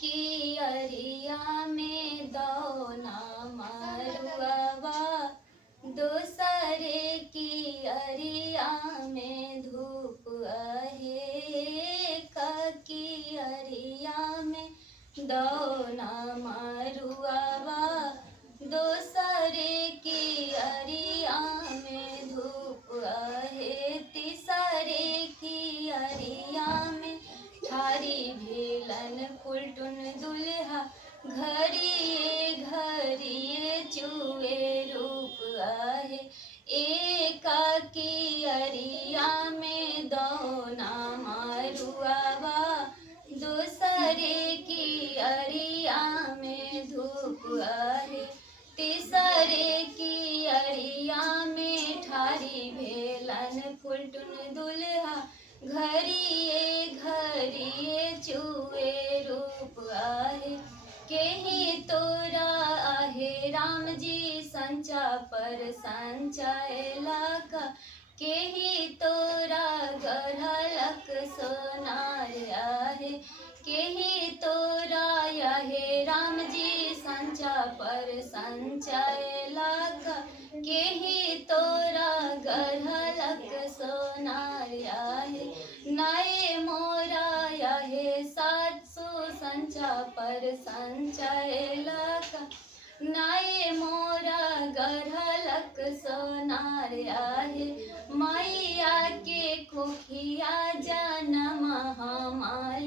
की अरिया में दौना मरुआवा, दूसरे की अरिया में धूप आहे, की अरिया में दौना मरुआवा, दूसरे की अरिया में धूप आहे, तीसरे की अरिया में ठारी भेलन फुलटुन दुल्हा, घड़िए घड़िए चुए रूप आहे, एका की अरिया में दौना मरुआवा, दूसरे की अरिया में धूप आहे, तीसरे की अरिया में ठारी भेलन फुलटुन दुल्हा, घड़िए घड़िए चुए रूप आहे, केही तोरा आहे राम जी संचा पर संचायला का, केही तोरा गढ़लक सोनार आहे, केही तोरा आहे राम जी संचा पर संचायला का, केही तोरा गढ़लक सोनार आहे, नाये मोरा आहे सातसो संचा पर संचायला का, नाये मोरा गढ़लक सोनार आहे, मैया के कोखिया जनम हमार